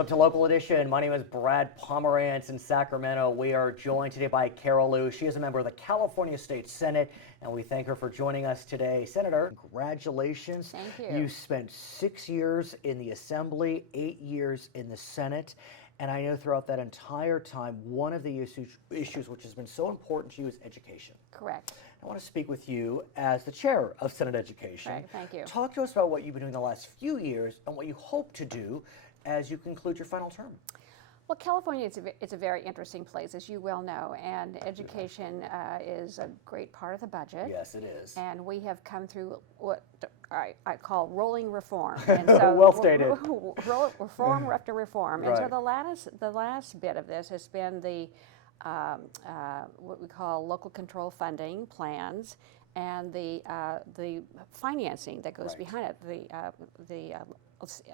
Welcome to Local Edition. My name is Brad Pomerance in Sacramento. We are joined today by Carol Liu. She is a member of the California State Senate, and we thank her for joining us today. Senator, congratulations. Thank you. You spent 6 years in the Assembly, 8 years in the Senate, and I know throughout that entire time, one of the issues which has been so important to you is education. Correct. I want to speak with you as the chair of Senate Education. Right, thank you. Talk to us about what you've been doing the last few years and what you hope to do as you conclude your final term. Well, California it's a very interesting place, as you well know, and education is a great part of the budget. Yes, it is. And we have come through what I call rolling reform. And so well stated. Reform after reform. And Right. so the last bit of this has been the what we call local control funding plans and the financing that goes Right. behind it, the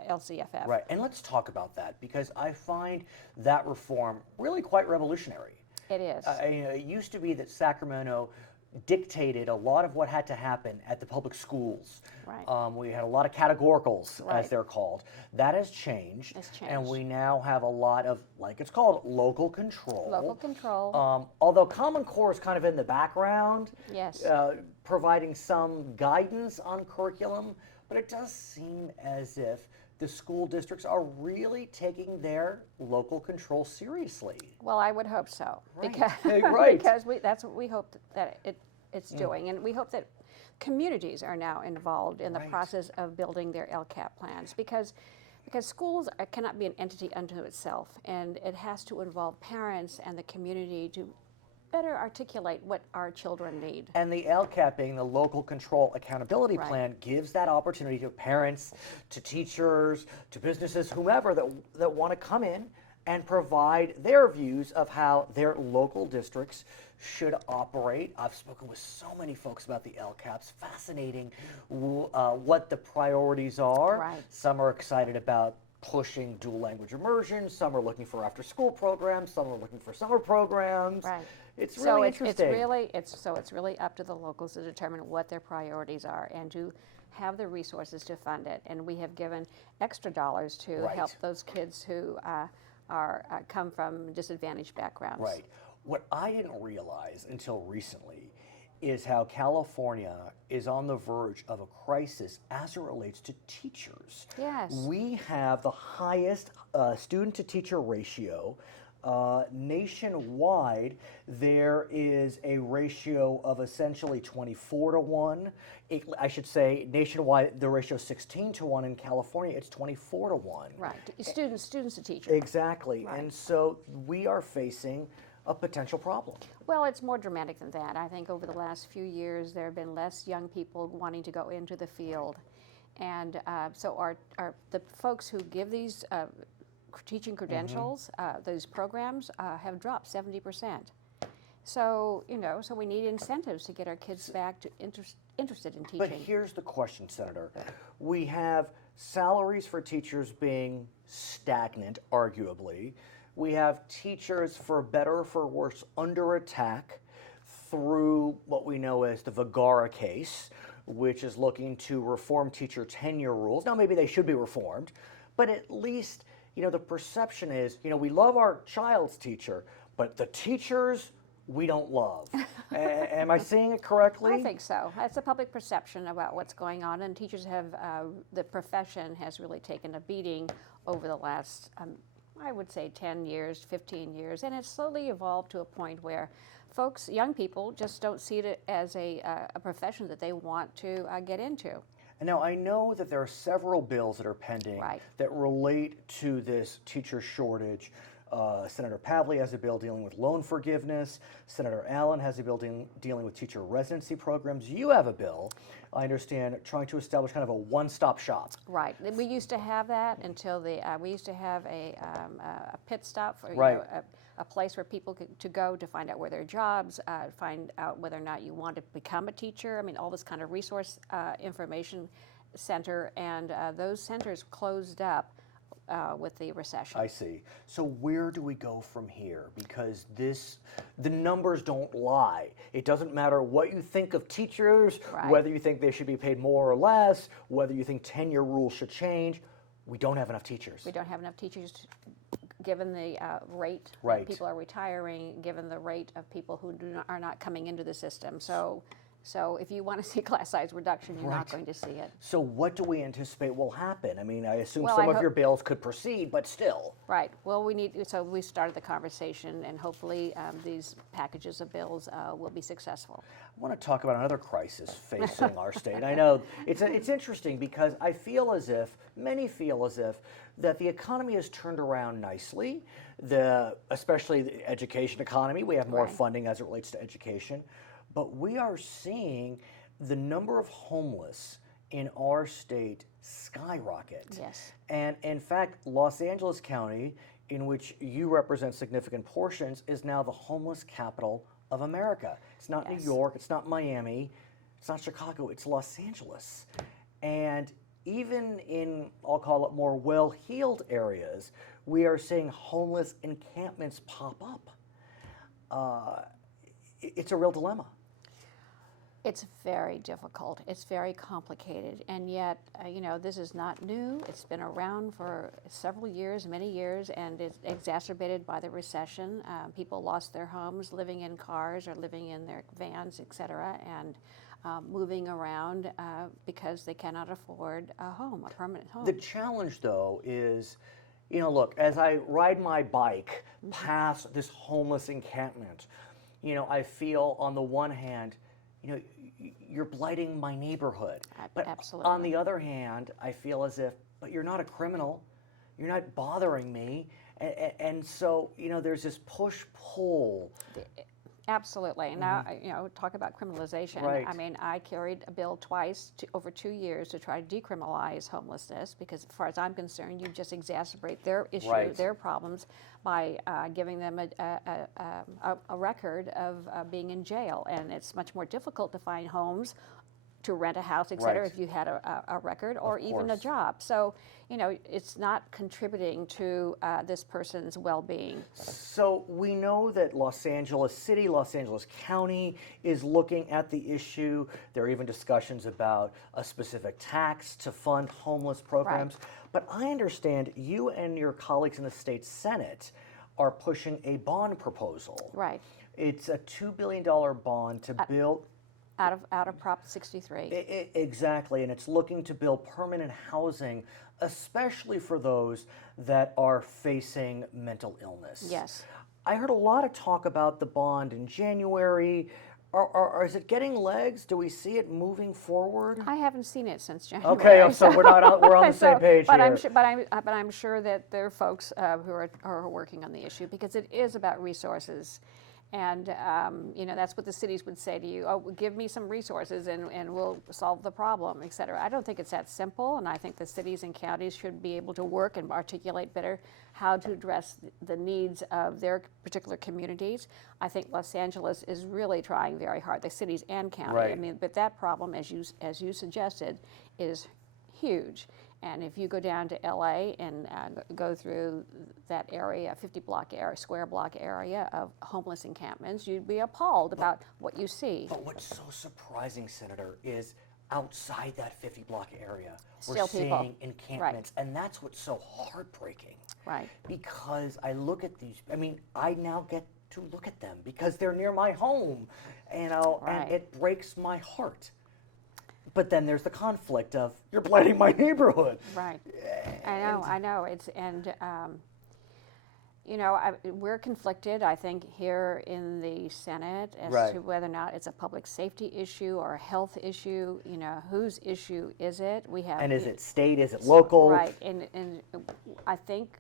LCFF. Right, and let's talk about that because I find that reform really quite revolutionary. It is. It used to be that Sacramento dictated a lot of what had to happen at the public schools. Right. We had a lot of categoricals, Right. as they're called. That has changed. It's changed. And we now have a lot of, like it's called, local control. Local control. Although Common Core is kind of in the background, Yes. providing some guidance on curriculum, but it does seem as if the school districts are really taking their local control seriously. Well, I would hope so. Right. Because, Right. because that's what we hope that it's doing. And we hope that communities are now involved in the Right. process of building their LCAP plans because schools cannot be an entity unto itself, and it has to involve parents and the community to better articulate what our children need. And the LCAP, being the Local Control Accountability Right. Plan, gives that opportunity to parents, to teachers, to businesses, whomever that want to come in and provide their views of how their local districts should operate. I've spoken with so many folks about the LCAPs. Fascinating what the priorities are. Right. Some are excited about pushing dual language immersion. Some are looking for after-school programs. Some are looking for summer programs. Right. It's So really it's interesting. it's really up to the locals to determine what their priorities are and to have the resources to fund it. And we have given extra dollars to Right. help those kids who come from disadvantaged backgrounds. Right. What I didn't realize until recently is how California is on the verge of a crisis as it relates to teachers. Yes. We have the highest student-to-teacher ratio. Nationwide, there is a ratio of essentially 24 to 1. I should say nationwide, the ratio is 16 to 1. In California, it's 24 to 1. Right. Students to teachers. Exactly. Right. And so we are facing a potential problem. Well, it's more dramatic than that. I think over the last few years, there have been less young people wanting to go into the field. And so the folks who give these teaching credentials, those programs have dropped 70%. So, so we need incentives to get our kids back to interested in teaching. But here's the question, Senator. We have salaries for teachers being stagnant, arguably. We have teachers, for better or for worse, under attack through what we know as the Vergara case, which is looking to reform teacher tenure rules. Now, maybe they should be reformed, but at least, the perception is, we love our child's teacher, but the teachers we don't love. Am I seeing it correctly? I think so. That's a public perception about what's going on, and teachers have, the profession has really taken a beating over the last I would say 10 years, 15 years, and it's slowly evolved to a point where folks, young people, just don't see it as a profession that they want to get into. And now I know that there are several bills that are pending Right. that relate to this teacher shortage. Senator Pavley has a bill dealing with loan forgiveness. Senator Allen has a bill dealing with teacher residency programs. You have a bill, I understand, trying to establish kind of a one-stop shop. Right. We used to have that until we used to have a pit stop for Right. a place where people could to go to find out where their jobs, find out whether or not you want to become a teacher. I mean, all this kind of resource information center, and those centers closed up with the recession. I see. So where do we go from here? Because the numbers don't lie. It doesn't matter what you think of teachers, Right. whether you think they should be paid more or less, whether you think tenure rules should change. We don't have enough teachers. We don't have enough teachers, given the rate Right. that people are retiring, given the rate of people who are not coming into the system. So if you want to see class size reduction, you're not going to see it. So what do we anticipate will happen? I mean, I assume Well, some I of hope- your bills could proceed, but still. Right. Well, we started the conversation, and hopefully these packages of bills will be successful. I want to talk about another crisis facing our state. I know it's interesting because many feel as if that the economy has turned around nicely, especially the education economy. We have more Right. funding as it relates to education. But we are seeing the number of homeless in our state skyrocket. Yes. And in fact, Los Angeles County, in which you represent significant portions, is now the homeless capital of America. It's not Yes. New York, it's not Miami, it's not Chicago, it's Los Angeles. And even in, I'll call it more well-heeled areas, we are seeing homeless encampments pop up. It's a real dilemma. It's very difficult. It's very complicated, and yet, this is not new. It's been around for several years, many years, and it's exacerbated by the recession. People lost their homes, living in cars or living in their vans, et cetera, and moving around because they cannot afford a home, a permanent home. The challenge, though, is, look, as I ride my bike past this homeless encampment, I feel on the one hand, you're blighting my neighborhood. But Absolutely. on the other hand, I feel as if, but you're not a criminal. You're not bothering me. And so, there's this push-pull. Absolutely. And now, talk about criminalization. Right. I mean, I carried a bill twice over 2 years to try to decriminalize homelessness because, as far as I'm concerned, you just exacerbate their issue, Right. their problems by giving them a record of being in jail. And it's much more difficult to find homes, to rent a house, et cetera, Right. if you had a record or even a course. job. So, it's not contributing to this person's well-being. So we know that Los Angeles City, Los Angeles County is looking at the issue. There are even discussions about a specific tax to fund homeless programs. But I understand you and your colleagues in the state Senate are pushing a bond proposal. Right. It's a $2 billion bond to build. Out of Prop 63. Exactly, and it's looking to build permanent housing, especially for those that are facing mental illness. Yes. I heard a lot of talk about the bond in January. Is it getting legs? Do we see it moving forward? I haven't seen it since January. Okay, so we're on the same page but here. I'm sure that there are folks who are working on the issue because it is about resources. And, that's what the cities would say to you, oh, give me some resources and we'll solve the problem, et cetera. I don't think it's that simple, and I think the cities and counties should be able to work and articulate better how to address the needs of their particular communities. I think Los Angeles is really trying very hard, the cities and county. Right. I mean, but that problem, as you suggested, is huge. And if you go down to LA and go through that area, 50-block area, square block area of homeless encampments, you'd be appalled about what you see. But what's so surprising, Senator, is outside that 50-block area, we're Still people. seeing encampments. And that's what's so heartbreaking. Right. Because I look at these, I now get to look at them because they're near my home, and it breaks my heart. But then there's the conflict of, you're blighting my neighborhood. Right. I know. We're conflicted, I think, here in the Senate as to whether or not it's a public safety issue or a health issue. Whose issue is it? And is it state? Is it local? Right. And I think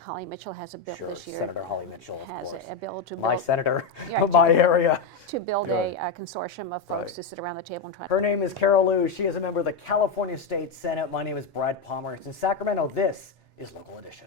Holly Mitchell has a bill this year. Senator Holly Mitchell, of has course. a bill to build. My senator, Yeah, my area. To build a consortium of folks to sit around the table and try to. Her name is Carol Liu. She is a member of the California State Senate. My name is Brad Pomerance. In Sacramento, this is Local Edition.